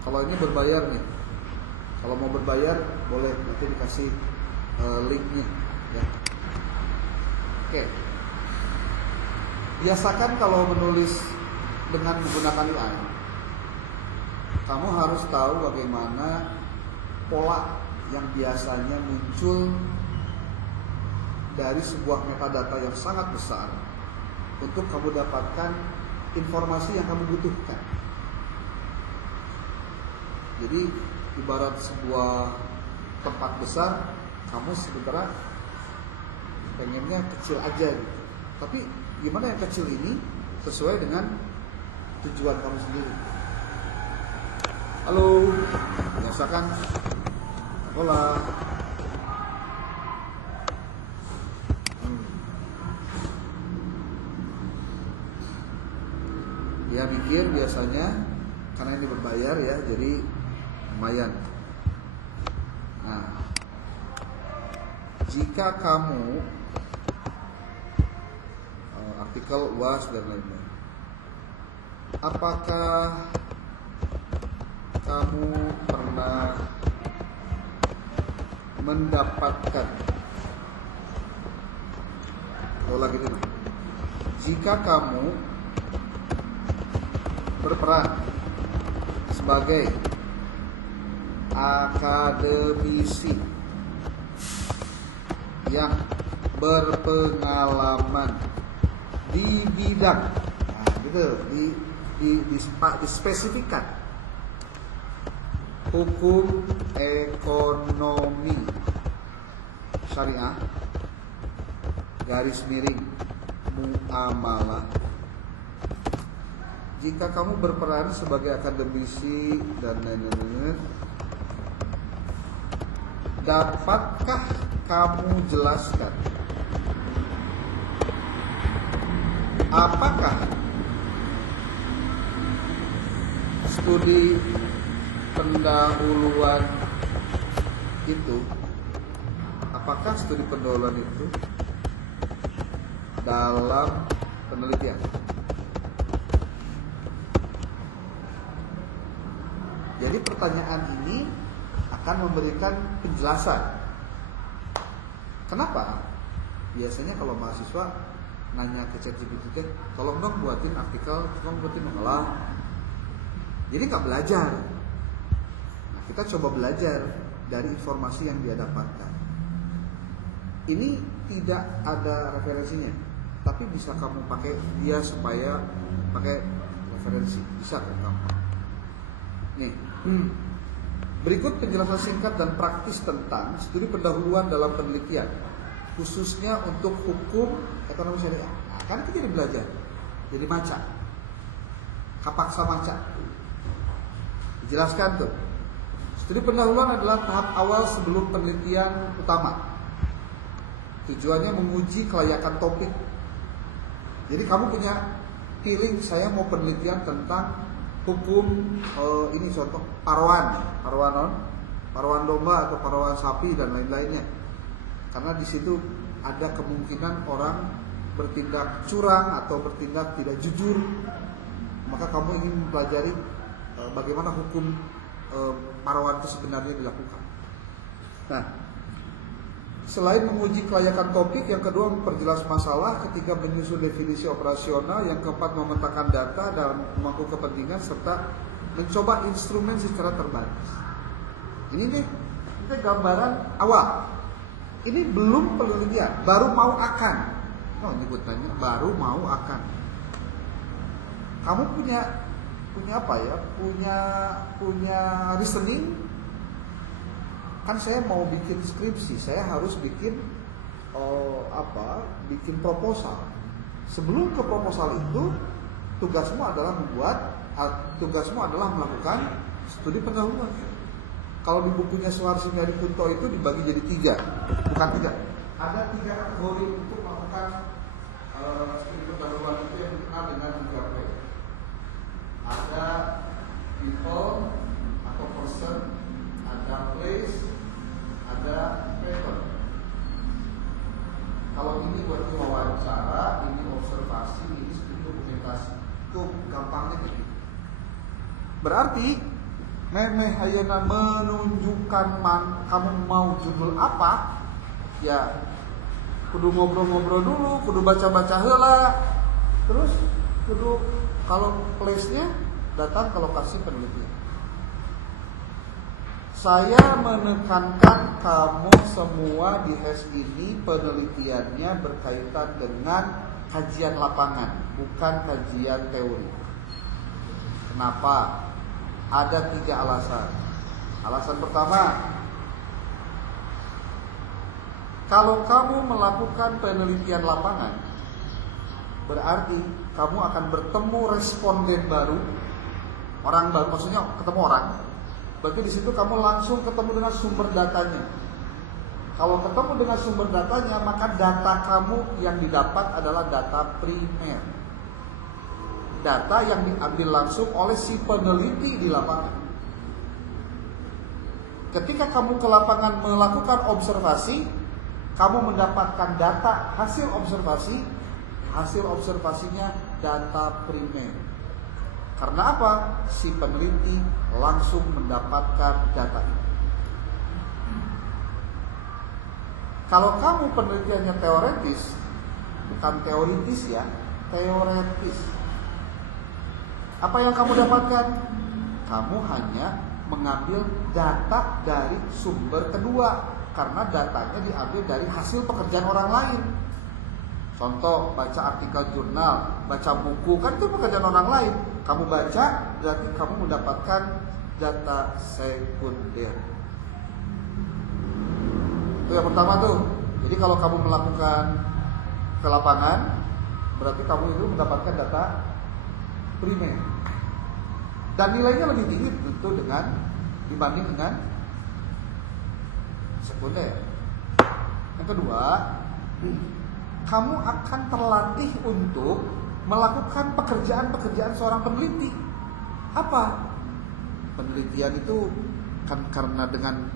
Kalau ini berbayar nih. Kalau mau berbayar boleh, nanti dikasih linknya ya. Oke. Biasakan kalau menulis dengan menggunakan AI, kamu harus tahu bagaimana pola yang biasanya muncul dari sebuah metadata yang sangat besar untuk kamu dapatkan informasi yang kamu butuhkan. Jadi ibarat sebuah tempat besar, kamu sebenarnya pengennya kecil aja gitu. Tapi gimana yang kecil ini sesuai dengan tujuan kamu sendiri. Halo, biasakan bola. Dia mikir biasanya karena ini berbayar ya, jadi lumayan. Nah, jika kamu artikel UAS dan lain-lain, apakah kamu pernah mendapatkan lagi nih, jika kamu berperan sebagai akademisi yang berpengalaman di bidang, nah gitu, dispesifikkan hukum ekonomi syariah garis miring muamalah. Jika kamu berperan sebagai akademisi dan lain-lain, dapatkah kamu jelaskan apakah studi pendahuluan itu, dalam penelitian? Jadi pertanyaan ini akan memberikan penjelasan. Kenapa? Biasanya kalau mahasiswa nanya ke ChatGPT, tolong dong buatin artikel, tolong buatin makalah. Jadi nggak belajar. Nah, kita coba belajar dari informasi yang dia dapatkan. Ini tidak ada referensinya, tapi bisa kamu pakai dia supaya pakai referensi. Bisa kan kamu? Nih, berikut penjelasan singkat dan praktis tentang studi pendahuluan dalam penelitian, khususnya untuk hukum ekonomi syariah. Nah, kan kita jadi belajar, jadi maca, kapaksa maca. Dijelaskan tuh, studi pendahuluan adalah tahap awal sebelum penelitian utama. Tujuannya menguji kelayakan topik. Jadi kamu punya feeling, saya mau penelitian tentang hukum ini contoh paruan domba atau paruan sapi dan lain-lainnya. Karena di situ ada kemungkinan orang bertindak curang atau bertindak tidak jujur, maka kamu ingin mempelajari bagaimana hukum paruan itu sebenarnya dilakukan. Nah, selain menguji kelayakan topik, yang kedua memperjelas masalah, ketiga menyusun definisi operasional, yang keempat memetakan data dan pemangku kepentingan serta mencoba instrumen secara terbatas. Ini nih, itu gambaran awal. Ini belum penelitian, baru mau akan. Oh, nyebutannya baru mau akan. Kamu punya apa ya? Punya reasoning. Kan saya mau bikin skripsi, saya harus bikin bikin proposal. Sebelum ke proposal itu, tugasmu adalah melakukan studi pendahuluan. Kalau di bukunya Suharsi Nyari Kunto itu dibagi jadi 3, bukan 3. Ada 3 kategori untuk melakukan studi pendahuluan itu yang dikenal dengan 3P. Ada people atau person, ada place, ada paper. Kalau ini buat wawancara, ini observasi, ini studi dokumentasi. Itu gampangnya gitu. Berarti memeh ayeuna menunjukkan kamu mau judul apa, ya kudu ngobrol-ngobrol dulu, kudu baca-baca heula, terus kudu kalau place-nya datang ke lokasi penelitian. Saya menekankan kamu semua di HES ini penelitiannya berkaitan dengan kajian lapangan, bukan kajian teori. Kenapa? Ada 3 alasan. Alasan pertama, kalau kamu melakukan penelitian lapangan, berarti kamu akan bertemu responden baru, orang baru, maksudnya ketemu orang. Berarti di situ kamu langsung ketemu dengan sumber datanya. Kalau ketemu dengan sumber datanya, maka data kamu yang didapat adalah data primer. Data yang diambil langsung oleh si peneliti di lapangan. Ketika kamu ke lapangan melakukan observasi, kamu mendapatkan data hasil observasi. Hasil observasinya data primer. Karena apa? Si peneliti langsung mendapatkan data itu. Kalau kamu penelitiannya teoretis, bukan teoritis ya, teoretis. Apa yang kamu dapatkan? Kamu hanya mengambil data dari sumber kedua, karena datanya diambil dari hasil pekerjaan orang lain. Contoh, baca artikel jurnal, baca buku, kan itu pekerjaan orang lain. Kamu baca, berarti kamu mendapatkan data sekunder. Itu yang pertama tuh. Jadi kalau kamu melakukan ke lapangan, berarti kamu itu mendapatkan data primer. Dan nilainya lebih tinggi tentu dibanding dengan sekunder. Yang kedua, kamu akan terlatih untuk melakukan pekerjaan-pekerjaan seorang peneliti. Apa? Penelitian itu kan karena dengan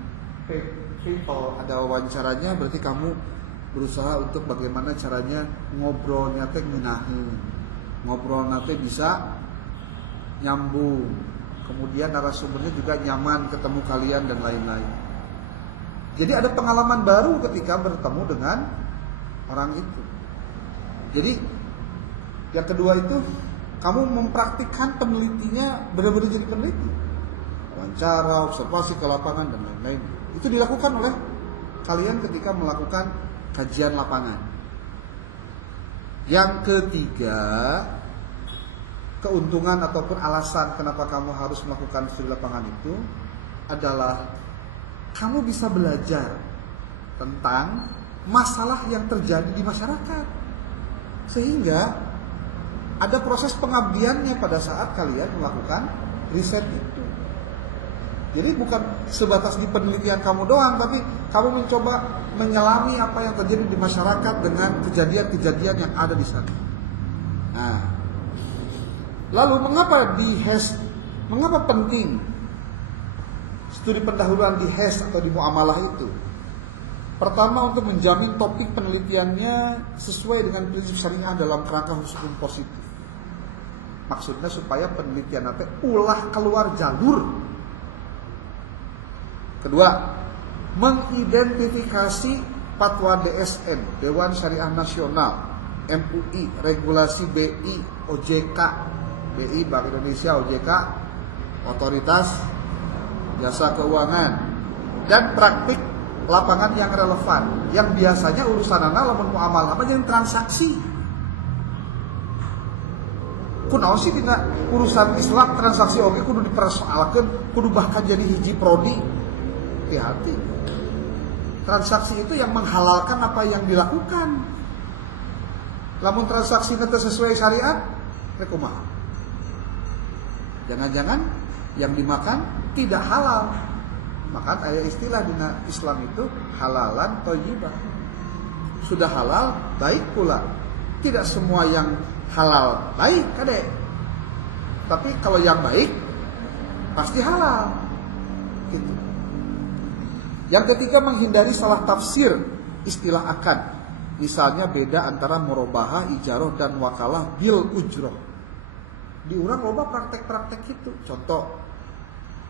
people ada wawancaranya, berarti kamu berusaha untuk bagaimana caranya ngobrolnya teh ngeunaheun. Ngobrolnya teh bisa nyambung. Kemudian narasumbernya juga nyaman ketemu kalian dan lain-lain. Jadi ada pengalaman baru ketika bertemu dengan orang itu. Jadi yang kedua itu kamu mempraktikkan penelitinya, benar-benar jadi peneliti. Wawancara, observasi ke lapangan dan lain-lain. Itu dilakukan oleh kalian ketika melakukan kajian lapangan. Yang ketiga, keuntungan ataupun alasan kenapa kamu harus melakukan studi lapangan itu adalah kamu bisa belajar tentang masalah yang terjadi di masyarakat, sehingga ada proses pengabdiannya pada saat kalian melakukan riset itu. Jadi bukan sebatas di penelitian kamu doang, tapi kamu mencoba menyelami apa yang terjadi di masyarakat dengan kejadian-kejadian yang ada di sana. Nah, lalu mengapa di HES, mengapa penting studi pendahuluan di HES atau di muamalah itu? Pertama, untuk menjamin topik penelitiannya sesuai dengan prinsip syariah dalam kerangka hukum positif. Maksudnya supaya penelitian nanti ulah keluar jalur. Kedua, mengidentifikasi fatwa DSN, Dewan Syariah Nasional, MUI, regulasi BI, OJK, BI Bank Indonesia, OJK, Otoritas Jasa Keuangan, dan praktik lapangan yang relevan, yang biasanya urusanana lamun muamalah jadi transaksi. Kunaon sih dina urusan Islam transaksi oke kudu dipersoalkeun, kudu bahkan jadi hiji prodi. Hati-hati. Transaksi itu yang menghalalkan apa yang dilakukan. Lamun transaksi teu sesuai syariat, rek kumaha? Jangan-jangan yang dimakan tidak halal. Maka ada istilah di Islam itu halalan thayyibah. Sudah halal, baik pula. Tidak semua yang halal baik, kade. Tapi kalau yang baik pasti halal. Gitu. Yang ketiga, menghindari salah tafsir istilah akad. Misalnya beda antara murabahah, ijarah dan wakalah bil ujroh. Diurang loba praktek-praktek itu. Contoh,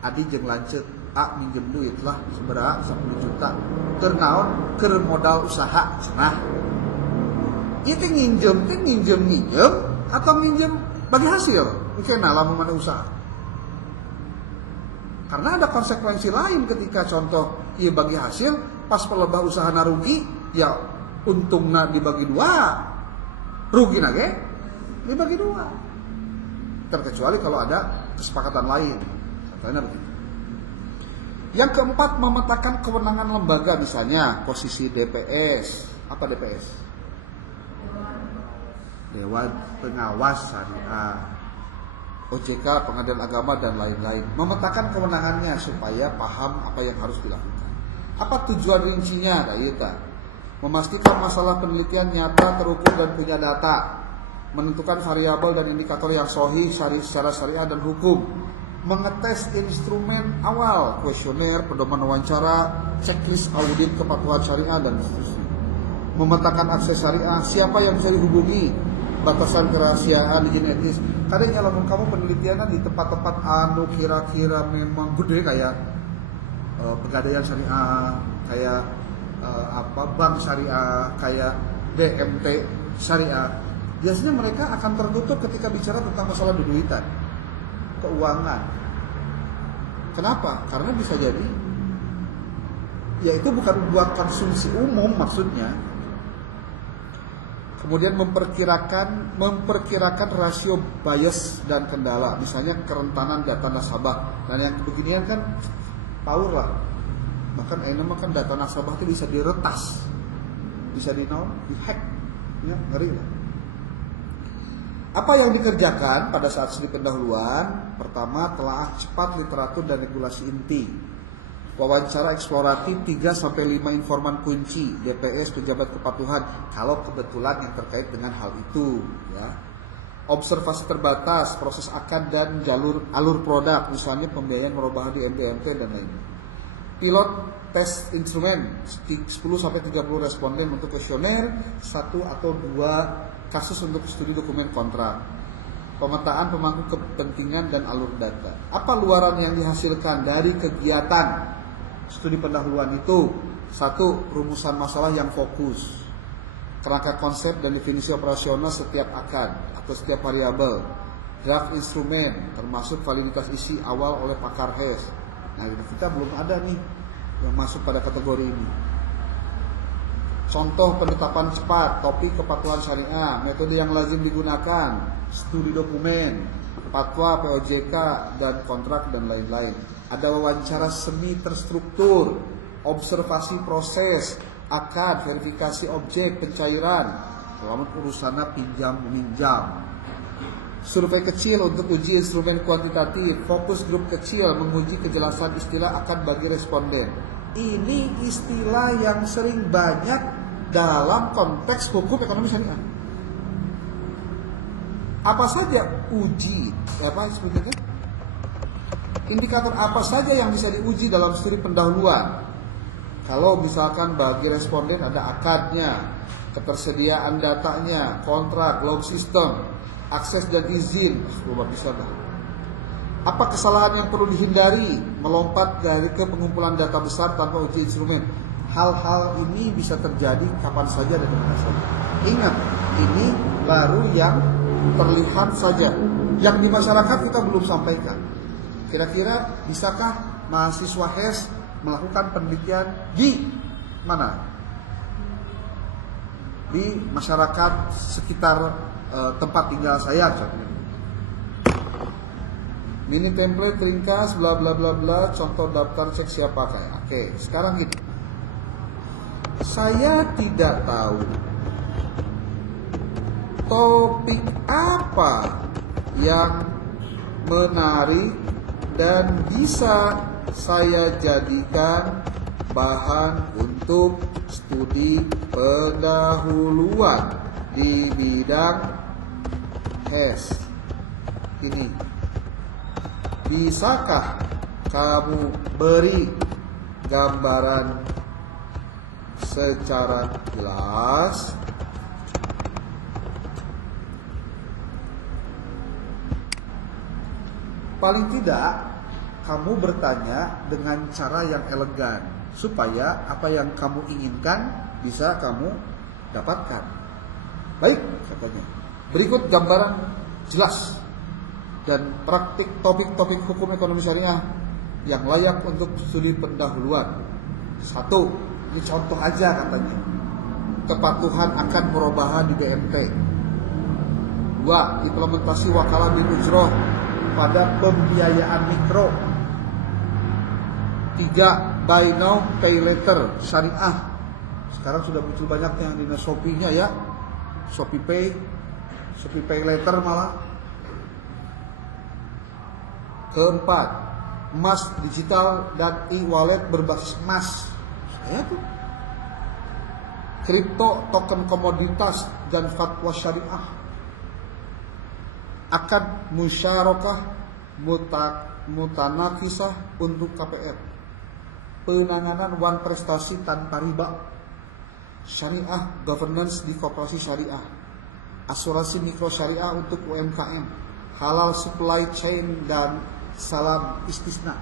adi jeung lanceuk A minjem duit lah sabaraha 10 juta keur naon keur modal usaha cenah. Ieu teh nginjem atau minjem bagi hasil mungkin lamun mana usaha. Karena ada konsekuensi lain ketika contoh ieu bagi hasil pas pelebah usahana rugi ya untungna dibagi dua, rugina ge dibagi dua. Terkecuali kalau ada kesepakatan lain. Contohnya begitu. Yang keempat, memetakan kewenangan lembaga, misalnya posisi DPS. Apa DPS? Dewan Pengawas Syariah, OJK, Pengadilan Agama dan lain-lain. Memetakan kewenangannya supaya paham apa yang harus dilakukan. Apa tujuan rincinya? Memastikan masalah penelitian nyata, terukur dan punya data. Menentukan variabel dan indikator yang sahih secara syariah dan hukum. Mengetes instrumen awal, kuesioner, pedoman wawancara, checklist audit kepatuhan syariah dan seterusnya. Memetakan akses syariah, siapa yang bisa dihubungi, batasan kerahasiaan, izin etis. Kadang lamun kamu penelitiannya di tempat-tempat anu kira-kira memang gede kayak pegadaian syariah, kayak bank syariah, kayak DMT syariah. Biasanya mereka akan tertutup ketika bicara tentang masalah duitan, keuangan. Kenapa? Karena bisa jadi ya itu bukan buat konsumsi umum maksudnya. Kemudian memperkirakan rasio bias dan kendala, misalnya kerentanan data nasabah. Dan yang beginian kan power lah. Bahkan kan data nasabah itu bisa diretas, bisa dihack, ya ngeri lah. Apa yang dikerjakan pada saat studi pendahuluan? Pertama, telaah cepat literatur dan regulasi inti. Wawancara eksploratif 3-5 informan kunci, DPS, pejabat kepatuhan, kalau kebetulan yang terkait dengan hal itu, ya. Observasi terbatas, proses akad dan alur produk, misalnya pembiayaan merubah di MDMT dan lainnya. Pilot tes instrumen, 10-30 responden untuk kuesioner, 1 atau 2 kasus untuk studi dokumen kontrak. Pemetaan pemangku kepentingan dan alur data. Apa luaran yang dihasilkan dari kegiatan studi pendahuluan itu? 1. Rumusan masalah yang fokus, kerangka konsep dan definisi operasional setiap akad atau setiap variabel, draft instrumen termasuk validitas isi awal oleh pakar HES. Nah, kita belum ada nih yang masuk pada kategori ini. Contoh penetapan cepat, topik kepatuhan syariah, metode yang lazim digunakan, studi dokumen, fatwa, POJK, dan kontrak dan lain-lain. Ada wawancara semi terstruktur, observasi proses, akad, verifikasi objek, pencairan, selama urusannya pinjam-meminjam. Survei kecil untuk uji instrumen kuantitatif, fokus grup kecil menguji kejelasan istilah akad bagi responden. Ini istilah yang sering banyak dalam konteks hukum ekonomi syariah. Apa saja uji, sebetulnya? Indikator apa saja yang bisa diuji dalam studi pendahuluan? Kalau misalkan bagi responden ada akadnya, ketersediaan datanya, kontrak, log system, akses dan izin, belum bisa dah. Apa kesalahan yang perlu dihindari? Melompat dari ke pengumpulan data besar tanpa uji instrumen. Hal-hal ini bisa terjadi kapan saja dan dimana saja. Ingat, ini baru yang terlihat saja. Yang di masyarakat kita belum sampaikan. Kira-kira bisakah mahasiswa HES melakukan penelitian di mana? Di masyarakat sekitar tempat tinggal saya contohnya. Mini template ringkas bla bla bla bla, contoh daftar cek siapa kayak. Oke, sekarang gitu. Saya tidak tahu topik apa yang menarik dan bisa saya jadikan bahan untuk studi pendahuluan di bidang HES ini. Bisakah kamu beri gambaran secara jelas? Paling tidak kamu bertanya dengan cara yang elegan supaya apa yang kamu inginkan bisa kamu dapatkan. Baik, katanya. Berikut gambaran jelas dan praktik topik-topik hukum ekonomi syariah yang layak untuk studi pendahuluan. 1. Ini contoh aja katanya. Kepatuhan akan perubahan di BMT. 2. Implementasi wakalah bil ujroh pada pembiayaan mikro. 3. Buy now pay later syariah. Sekarang sudah muncul banyak yang di Shopee-nya ya. Shopee Pay later malah. Keempat, emas digital dan e-wallet berbasis emas. Saya tuh. Kripto, token komoditas dan fatwa syariah. Akad musyarakah mutanakisah untuk KPR. Penanganan wan prestasi tanpa riba. Syariah governance di koperasi syariah. Asuransi mikro syariah untuk UMKM. Halal supply chain dan salam istisna.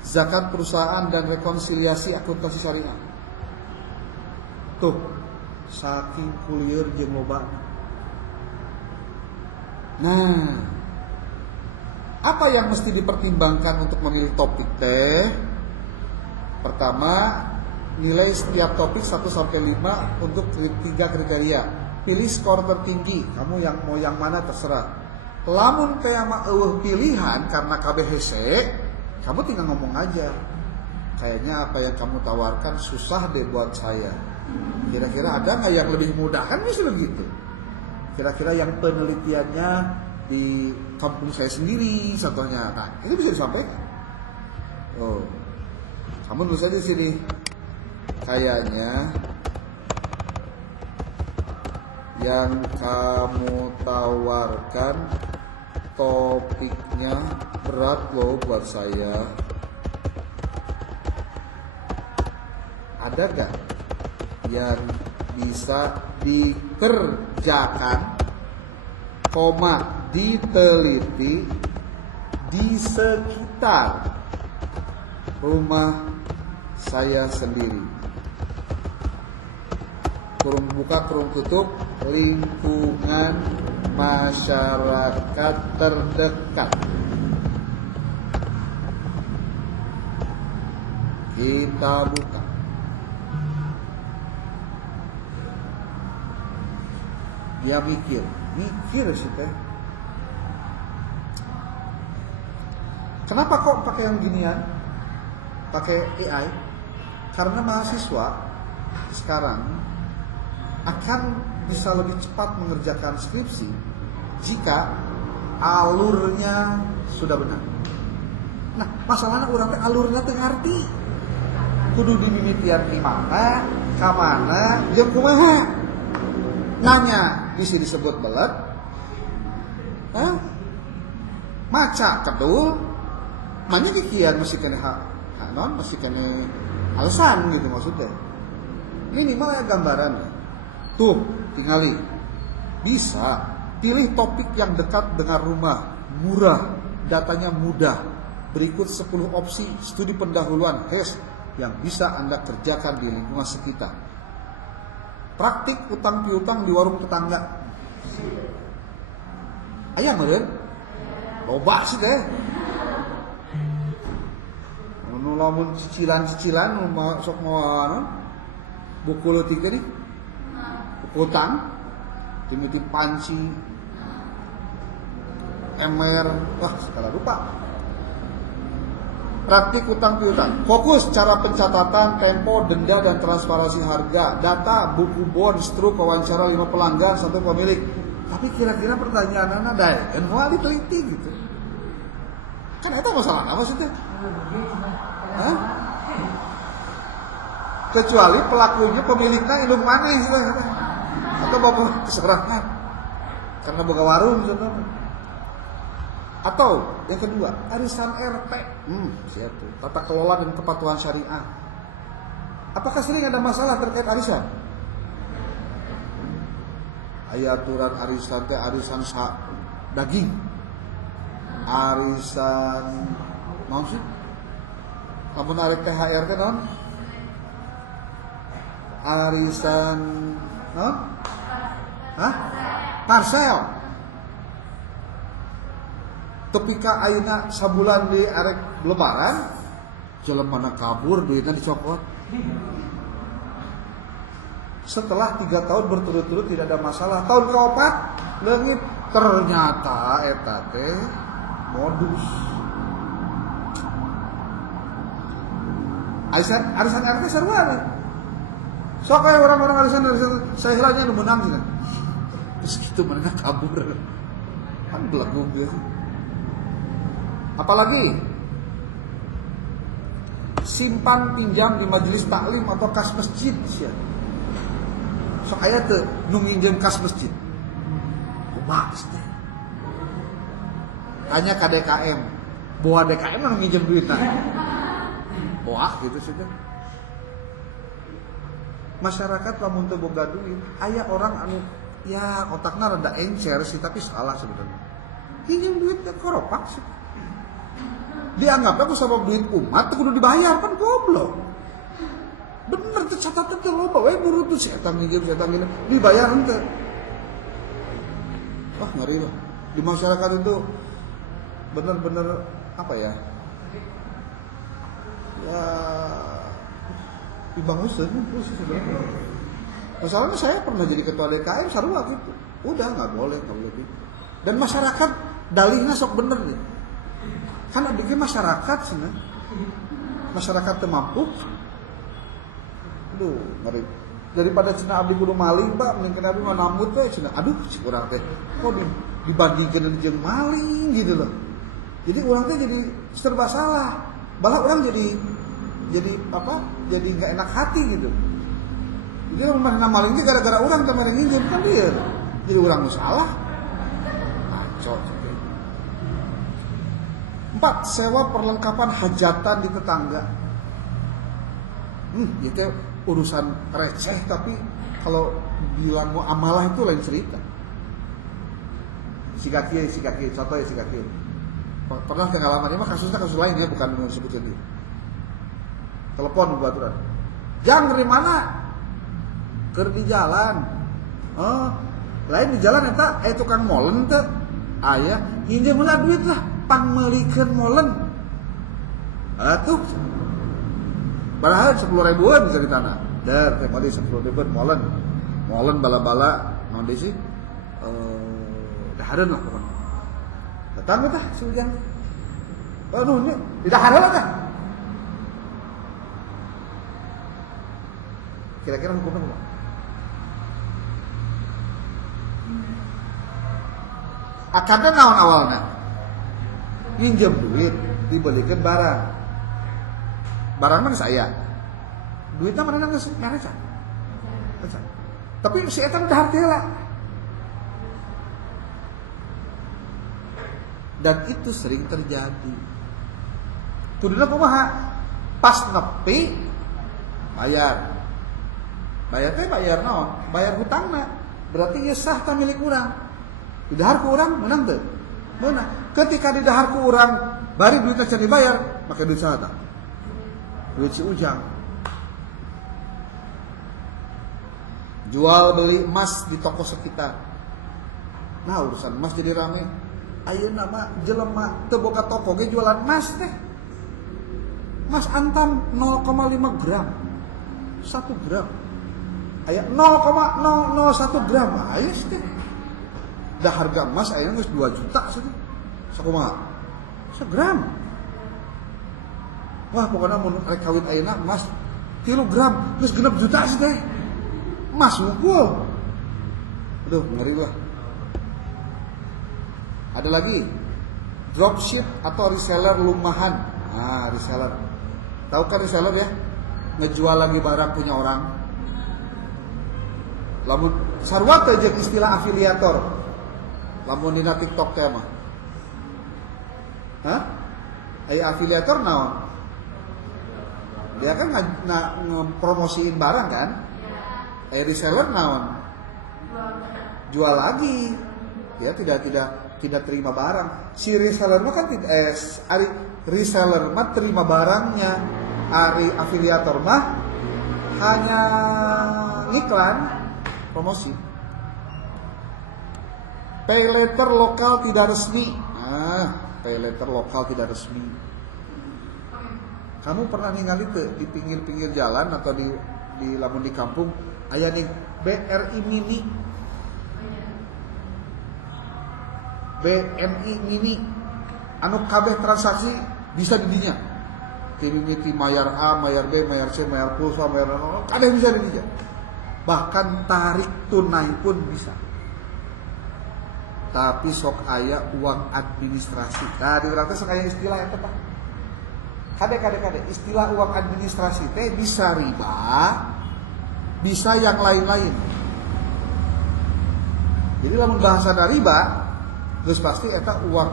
Zakat perusahaan dan rekonsiliasi akuntansi syariah. Tuh, saking kulier jeung loba. Nah, apa yang mesti dipertimbangkan untuk memilih topik teh? Pertama, nilai setiap topik 1-5 untuk 3 kriteria. Pilih skor tertinggi, kamu yang mau yang mana terserah. Lamun kayak mah pilihan karena KBHC, kamu tinggal ngomong aja. Kayaknya apa yang kamu tawarkan susah deh buat saya. Kira-kira ada nggak yang lebih mudah? Kan bisa begitu. Kira-kira yang penelitiannya di kampung saya sendiri, contohnya. Nah, itu bisa disampaikan. Oh, kamu nulis aja di sini. Kayaknya yang kamu tawarkan topiknya berat loh buat saya. Ada gak yang bisa dikerjakan, diteliti di sekitar rumah saya sendiri. Kurung buka, kurung tutup, lingkungan masyarakat terdekat. Kita buka. Dia mikir sih teh. Kenapa kok pakai yang ginian? Pakai AI? Karena mahasiswa sekarang akan bisa lebih cepat mengerjakan skripsi jika alurnya sudah benar. Nah, masalahnya orang teh alurnya teu ngarti. Kudu dimimitian di mana, ka mana, jeung kumaha. Nanya bisa disebut belet. Maca kedul. Manya kikian masih kena non, masih kena alasan gitu maksudnya. Minimal ya gambaran. Tuh, tingali. Bisa pilih topik yang dekat dengan rumah, murah, datanya mudah. Berikut 10 opsi studi pendahuluan HES yang bisa Anda kerjakan di lingkungan sekitar. Praktik utang piutang di warung tetangga. Aya meureun? Loba sih teh. Nu lamun cicilan-cicilan sok mau anu buku leutik teh utang dimiti panci emer wah segala rupa. Praktik utang piutang. Fokus cara pencatatan, tempo, denda dan transparansi harga, data, buku bon, struk, wawancara 5 pelanggan, 1 pemilik. Tapi kira-kira pertanyaan ada kan mau diteliti gitu. Kan itu masalah apa sih teh? Kecuali pelakunya pemiliknya indung maneh atau bapak keserangan karena boga warung misalnya. Atau yang kedua, arisan RT. Siap tuh. Tata kelola dan kepatuhan syariah. Apakah sering ada masalah terkait arisan? Aya aturan arisan teh arisan daging. Arisan Mau sih? Lamun arek THR teh naon? Arisan naon? Hah? Parcel. Tepika ayeuna sabulan di arek lebaran, jelema kabur duitnya dicopot. Setelah 3 tahun berturut-turut tidak ada masalah, tahun keempat leungit ternyata eta teh modus. Arisan RT sarua nih. Sok kayak orang-orang arisan saya hilangnya nu menang sih. Terus gitu mereka kabur. Kan belagu gitu. Apalagi simpan pinjam di majelis taklim atau kas masjid sia. Sok aya teu nu nginjem kas masjid. Kumaha teh? Tanya ke DKM. Bawa DKM nu nginjem duitna. Wah gitu sudah. Masyarakat lamun teu boga duit, aya orang anu ya otakna rada encer sih tapi salah sebenarnya. Pinjam duit teh koropak sih. Dianggapnya aku sabab duit umat teu kudu dibayar kan goblok. Bener teh catatan teh loba we buru tuh setan nginjem setan gini dibayar henteu. Wah ngeri lah. Di masyarakat itu bener-bener apa ya? Ya dibangusin sebenarnya. Masalahnya saya pernah jadi ketua DKM sarua gitu. Udah nggak boleh gitu. Dan masyarakat dalihnya sok bener nih. Kan abdi masyarakat sih, masyarakat teu mampu. Aduh, ngeri. Daripada cenah abdi kudu maling, Pak, mending abdi mah namut we cenah. Aduh, si urang teh kok dibandingkeun jeung maling gitu loh. Jadi urang teh jadi serba salah. Malah orang jadi apa? Jadi enggak enak hati gitu. Jadi rumah maling teh gara-gara urang teh mere nginjem kan dia. Jadi urang nu salah. Ngaco. 4. Sewa perlengkapan hajatan di tetangga. Itu urusan receh tapi kalau bilang mau amalah itu lain cerita. Siga kieu, contoh ya siga kieu. Pernah pengalaman ini mah kasusnya kasus lain ya, bukan disebut jadi. Telepon baturan. Jang dari mana? Keur di jalan. Oh, lain di jalan eta aya tukang molen teh. Aya hinjeun heula duit lah. Pangmelikeun molen. Atuh. Baraha 10.000-an bisa ditana. Dar teh mali 10.000 molen. Molen bala-bala naon deui sih? Dahareun lah pokona. Datang tah si Ujang. Aduh nya didahar heula tah. Kira-kira hukumnya apa? Akadnya naon awalnya? Pinjam duit, dibelikan barang. Barang mana saya? Duitnya mana nggak mereka? Tapi si eta udah hartela. Dan itu sering terjadi. Kuduna kumaha? Pas nepi bayar. Bayar teh bayar naon? Bayar hutangna. Berarti ieu sah ta milik urang. Didahar ku urang menang teu? Meunang. Ketika didahar ku urang bari duitna can dibayar, make duit saha tah? Duit si Ujang. Jual beli emas di toko sekitar. Nah, urusan emas jadi rame. Ayeuna mah jelema teu boga toko ge jualan emas teh. Emas antam 0,5 gram. 1 gram. Aya 0,001 gram. Aya teh. Da harga emas aya geus 2 juta sih. Sakumaha? 1 gram. Wah, pokoknya mun rek kawin ayeuna emas 3 gram geus 6 juta sih teh. Emas wungkul. Aduh, ngeri lah. Ada lagi dropship atau reseller lumahan. Nah, reseller. Tahu kan reseller ya? Ngejual lagi barang punya orang. Lamun sarua teh jeung istilah afiliator. Lamun dina TikTok teh mah. Hah? Aya afiliator naon? Dia kan ngepromosiin barang kan? Aya reseller naon? Jual lagi. Ya tidak tidak terima barang. Si reseller mah kan reseller mah terima barangnya. Ari afiliator mah hanya iklan promosi. Pay letter lokal tidak resmi. Pay letter lokal tidak resmi. Kamu pernah ningali tuh di pinggir-pinggir jalan atau di lamun di kampung aya nih BRI Mini, BNI Mini, anu kabeh transaksi bisa di dinya. Mimiti mayar A, mayar B, mayar C, mayar pulsa, mayar kabeh bisa di dinya. Bahkan tarik tunai pun bisa. Tapi sok aya uang administrasi. Nah, di urang teh sok aya istilah yang tepat. Kade istilah uang administrasi teh bisa riba, bisa yang lain-lain. Jadi lamun bahasa dari riba, geus pasti eta uang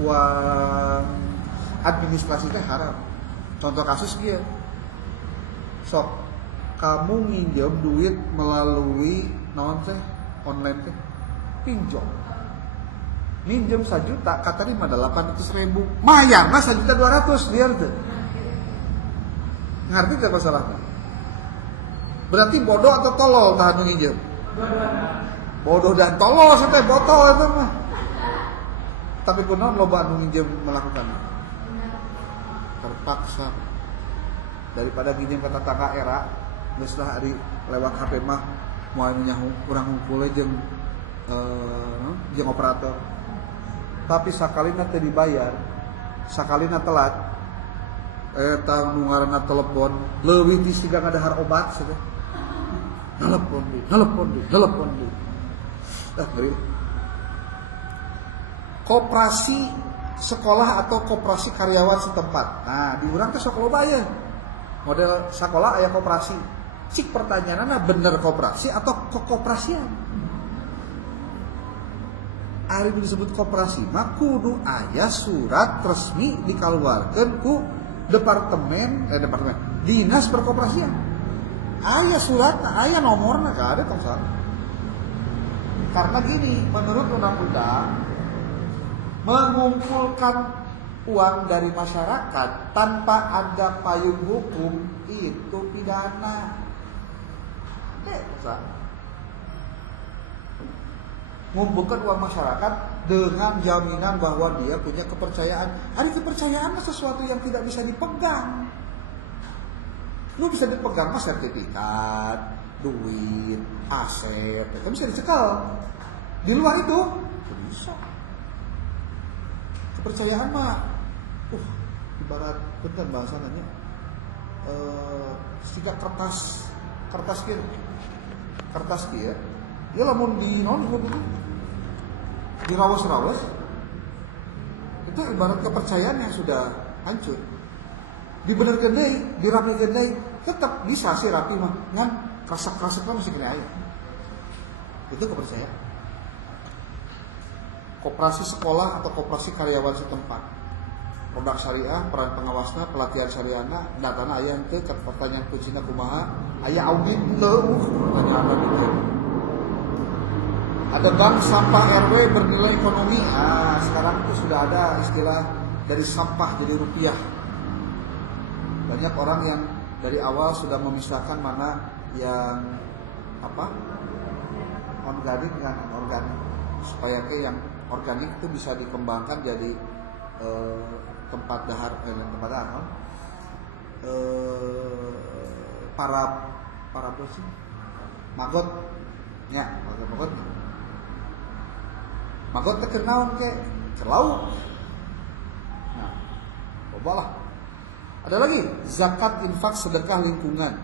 uang administrasi teh haram. Contoh kasus kieu. Sok kamu minjem duit melalui naon teh? Online teh pinjam minjem 1 juta kata lima 800.000 mayar mah 1.200.000 biar tuh ngerti gak masalahnya? Berarti bodoh atau tolol tahan nginjem? Bodoh dan tolol sampai botol itu mah. Tapi kunaon loba anu nginjem melakukannya terpaksa daripada nginjem ke tetangga era geus lah ari lewat HP mah mau nyahu kurang ngumpul jeung operator. Tapi sakalina teu dibayar, sakalina telat, eta nu ngaranna telepon leuwih ti siga ngadahar obat cenah. Telepon deui. Ngeri. Koperasi sekolah atau koperasi karyawan setempat. Nah, di urang teh sok loba aya. Model sekolah aya koperasi. Cik pertanyaannya bener koperasi atau koperasian? Ari disebut koperasi mah kudu aya surat resmi dikeluarkeun ku departemen dinas perkoperasian. Aya suratna, aya nomorna, kada tong salah. Karena gini, menurut undang-undang mengumpulkan uang dari masyarakat tanpa ada payung hukum itu pidana. Mengumpulkan uang masyarakat dengan jaminan bahwa dia punya kepercayaan. Ada kepercayaan sesuatu yang tidak bisa dipegang. Lu bisa dipegang mah sertifikat, duit, aset, itu bisa dicekal. Di luar itu bisa. Kepercayaan mah, ibarat bener bahasanya, setiap kertas kia, dia lamun di rawas-rawas, itu ibarat kepercayaan yang sudah hancur. Dibenerkeun deui, dirapikeun deui, tetap bisa sih rapi mah, ngan krasak-krasak masih kena aya. Itu kepercayaan. Koperasi sekolah atau koperasi karyawan setempat. Produk syariah, peran pengawasna, pelatihan syariahna, datana aya teu pertanyaan kuncina kumaha, aya audit leuh pertanyaan itu. Ada bank sampah RW bernilai ekonomi. Sekarang itu sudah ada istilah dari sampah jadi rupiah. Banyak orang yang dari awal sudah memisahkan mana yang organik dengan anorganik, supaya yang organik itu bisa dikembangkan jadi tempat dahar para sih magot terkenal ke laut. Nah, cobalah. Ada lagi zakat, infak, sedekah lingkungan.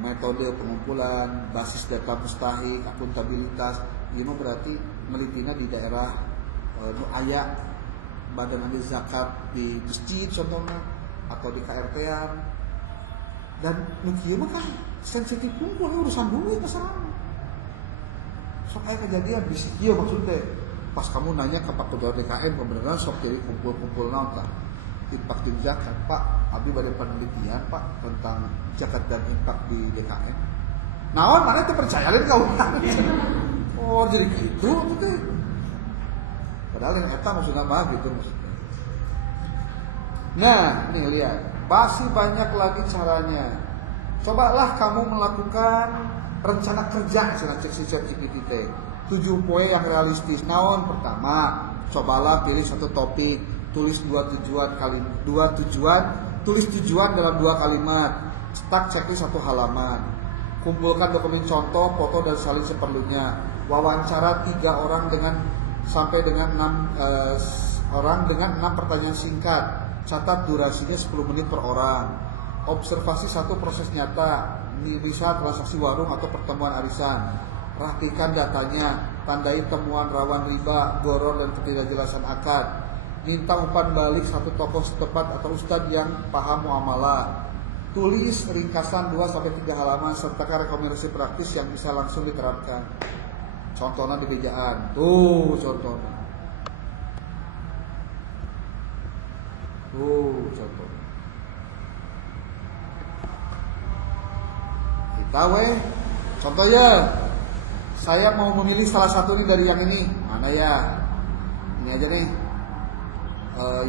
Metode pengumpulan, basis data mustahik, akuntabilitas. Ini berarti melitina di daerah aya badan amil zakat di masjid contohnya atau di KRT-an. Dan kieu mah kan sensitif kumpul urusan duit masalahnya. Sok aya kejadian bisi kieu maksudnya pas kamu nanya ke Pak Ketua DKM kebenaran sok jadi kumpul-kumpul naon tah infak dan zakat. Pak, abdi bade penelitian Pak tentang zakat dan infak di DKM. Naon mana teh percaya lain ka urang. Oh jadi gitu teh. Padahal yang eta maksudnya mah gitu maksudnya. Nah, nih lihat, masih banyak lagi caranya. Cobalah kamu melakukan rencana kerja cenah cek si ChatGPT teh. 7 poin yang realistis. Naon pertama, cobalah pilih satu topik, tulis tulis tujuan dalam 2 kalimat. Cetak checklist 1 halaman. Kumpulkan dokumen contoh, foto dan salin seperlunya. Wawancara 3 orang sampai dengan 6 orang dengan 6 pertanyaan singkat. Catat durasinya 10 menit per orang. Observasi 1 proses nyata, misal transaksi warung atau pertemuan arisan. Rapikan datanya, tandai temuan rawan riba, boror dan ketidakjelasan akad. Minta umpan balik 1 tokoh setempat atau ustadz yang paham muamalah. Tulis ringkasan 2-3 halaman sertakan rekomendasi praktis yang bisa langsung diterapkan. Contohnya di bejaan. Tuh contohnya. Contoh. Kita contohnya. Saya mau memilih salah satu nih dari yang ini. Mana ya? Ini aja nih.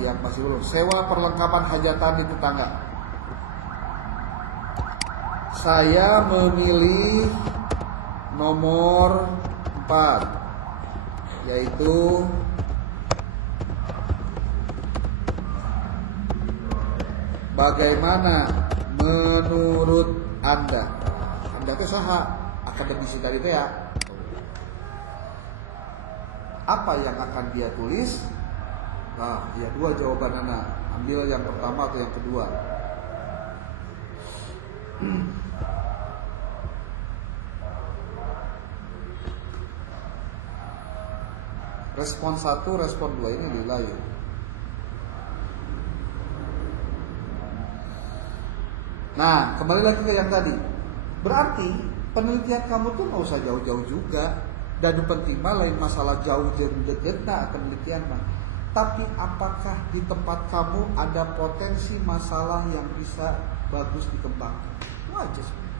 Yang masih belum. Sewa perlengkapan hajatan di tetangga. Saya memilih nomor 4, yaitu bagaimana menurut Anda? Anda itu saha akademisi tadi itu ya. Apa yang akan dia tulis? Nah, ya 2 jawaban Anda. Ambil yang pertama atau yang kedua. Respon 1, respon 2 ini lila ya. Nah, kembali lagi ke yang tadi. Berarti penelitian kamu tuh nggak usah jauh-jauh juga. Dan penting mah lain masalah jauh deket penelitian mah. Tapi apakah di tempat kamu ada potensi masalah yang bisa bagus dikembangkan? Itu aja sebenarnya.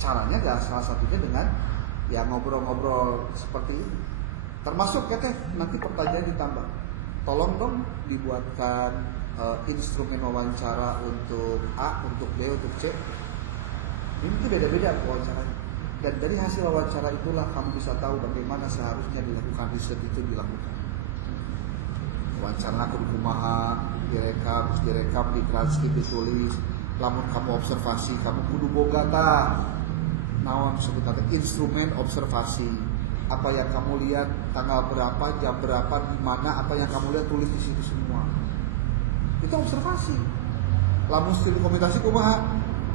Caranya gak salah satunya dengan ya ngobrol-ngobrol seperti ini. Termasuk ya teh nanti pertanyaan ditambah. Tolong dong dibuatkan instrumen wawancara untuk A, untuk B, untuk C. Ini tuh beda-beda wawancaranya. Dan dari hasil wawancara itulah kamu bisa tahu bagaimana seharusnya dilakukan riset itu dilakukan. Wawancara kudu kumaha, direkam, ditranskrip, ditulis. Lamun kamu observasi, kamu kudu boga tah. Naon disebut instrumen observasi. Apa yang kamu lihat, tanggal berapa, jam berapa, di mana, apa yang kamu lihat tulis di situ semua. Itu observasi. Lamun studi dokumentasi kumaha?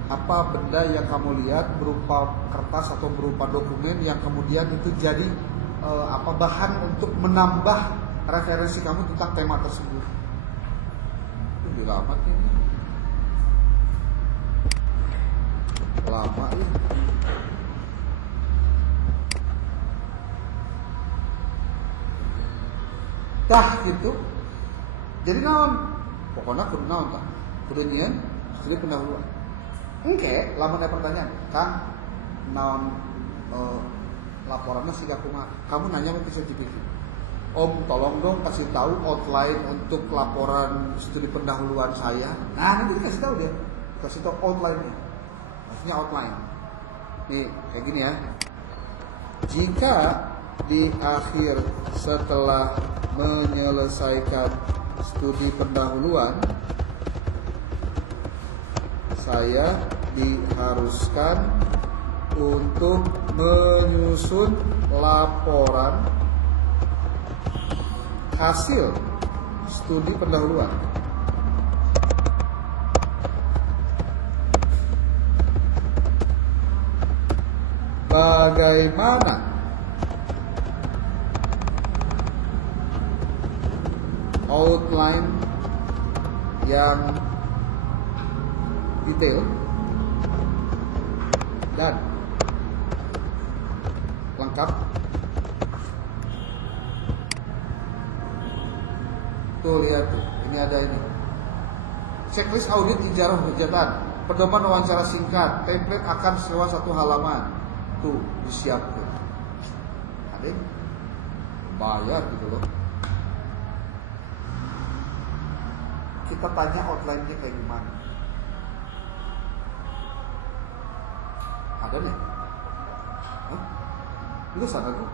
Apa benda yang kamu lihat berupa kertas atau berupa dokumen yang kemudian itu jadi bahan untuk menambah referensi kamu tentang tema tersebut. Itu lama ini. Lama ya. Dah gitu. Jadi naon? Pokoknya kudu naon tah? Kudu nyieun studi pendahuluan. Oke, lamun ada pertanyaan, Kang, naon laporannya sih kamu nanya ke ChatGPT. Om, tolong dong kasih tahu outline untuk laporan studi pendahuluan saya. Nah, nanti dikasih tahu dia, kasih tahu outline-nya. Maksudnya outline. Nih, kayak gini ya. Jika di akhir setelah menyelesaikan studi pendahuluan, saya diharuskan untuk menyusun laporan hasil studi pendahuluan. Bagaimana outline yang detail dan lengkap. Tuh lihat tuh, ini ada ini. Checklist audit ijarah hujatan, pedoman wawancara singkat, template akan sewa 1 halaman, tuh disiapkan. Ada bayar gitu loh. Kita tanya outline-nya kayak gimana. Ada nih? Hah? Lu sana tuh?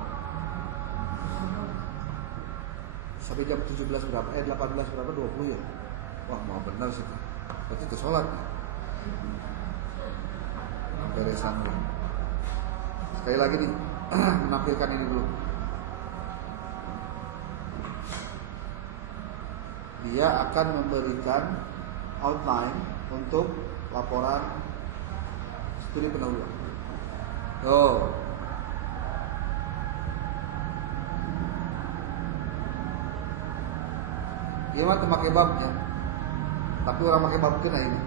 Sampai jam 17 berapa? 18 berapa? 20 ya? Wah, mau benar sih. Berarti itu sholat. Beresan dulu. Sekali lagi nih, menampilkan ini dulu. Dia akan memberikan outline untuk laporan studi pendahuluan. Oh. Dia mah pakai babnya. Tapi orang pakai bab kena ini.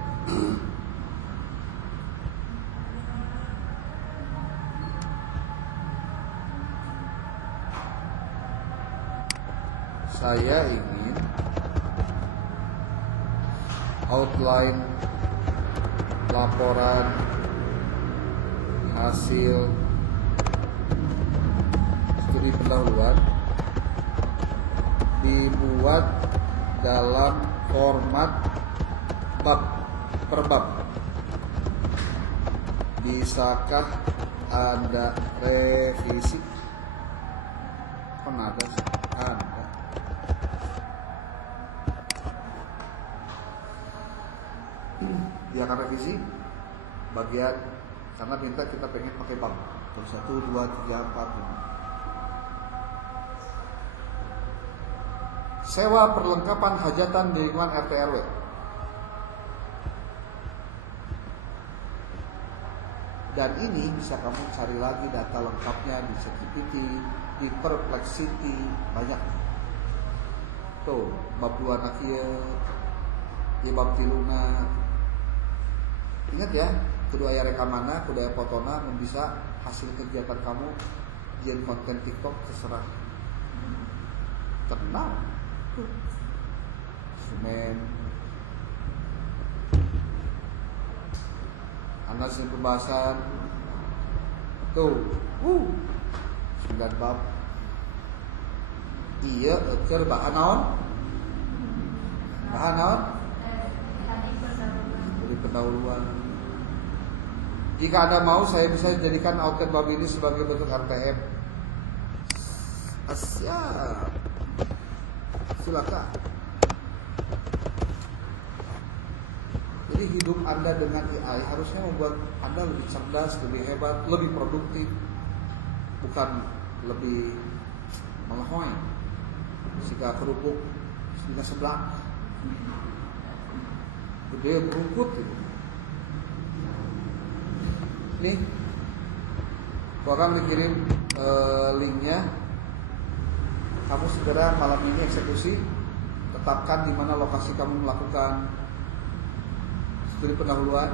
Saya ingin outline laporan hasil studi pendahuluan dibuat dalam format bab per bab. Bisakah Anda revisi? Kan ada sih? Ada. Dia akan revisi bagian karena minta kita pengen pakai bab 1, 2, 3, 4, 5. Sewa perlengkapan hajatan di lingkungan RT RW. Dan ini bisa kamu cari lagi data lengkapnya di ChatGPT, di Perplexity, banyak. Tuh, bab 2 nakia, di bab tiluna. Ingat ya, kudu aya rekamana, kudu aya fotona, bisa hasil kegiatan kamu jen konten TikTok terserah. Tenang. Semen. Analisis pembahasan. Tuh. 9 bab. Iya, keur bahan naon? Bahan naon? Dari pendahuluan. Jika Anda mau, saya bisa jadikan outline bab ini sebagai bentuk RTM. Siap. Silakan. Jadi hidup Anda dengan AI harusnya membuat Anda lebih cerdas, lebih hebat, lebih produktif, bukan lebih melahoy. Jika kerupuk sudah sebelah, gede berungkut gitu. Nih, gua akan dikirim linknya. Kamu segera malam ini eksekusi, tetapkan di mana lokasi kamu melakukan studi pendahuluan.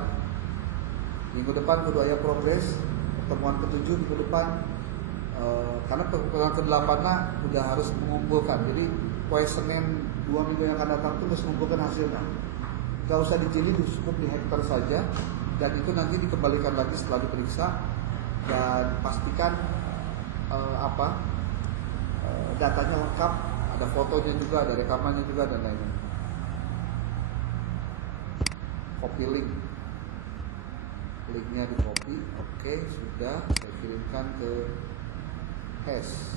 Minggu depan kudu aya progres, pertemuan ke-7 minggu depan. Karena pertemuan ke-8 udah harus mengumpulkan. Jadi poe Senin 2 minggu yang akan datang itu harus mengumpulkan hasilnya. Gak usah dijilid, cukup di hektar saja. Dan itu nanti dikembalikan lagi setelah diperiksa. Dan pastikan datanya lengkap, ada fotonya juga, ada rekamannya juga, dan lain-lain. Copy link, linknya di copy. Oke, sudah saya kirimkan ke Hes.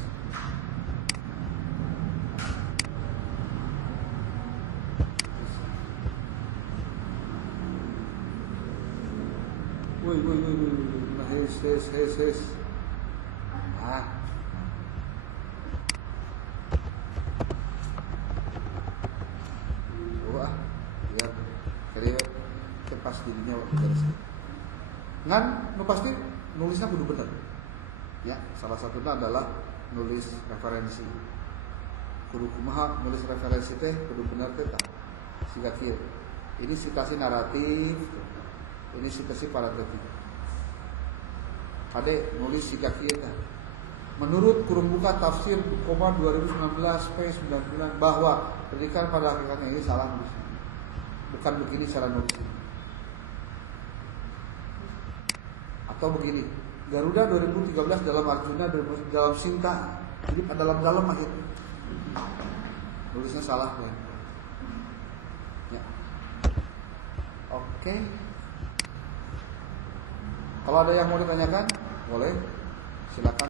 Woi, nah Hes. Coba lihat kira pas dirinya waktu beres. Ngan, nu pasti nulisnya kudu bener. Ya, salah satunya adalah nulis referensi. Kudu kumaha nulis referensi teh kudu bener teh tah. Siga kieu. Ini citasi naratif, ini citasi paragrafik. Ade nulis siga kieu tah. Menurut kurung buka tafsir Koma 2019 P99 bahwa pendidikan pada hakikatnya ini salah nulisnya. Bukan begini cara nulisnya. Atau begini, Garuda 2013 dalam Arjuna, 2013 dalam Sinta. Jadi dalam akhirnya. Tulisnya salah ya. Oke. Kalau ada yang mau ditanyakan, boleh. Silakan.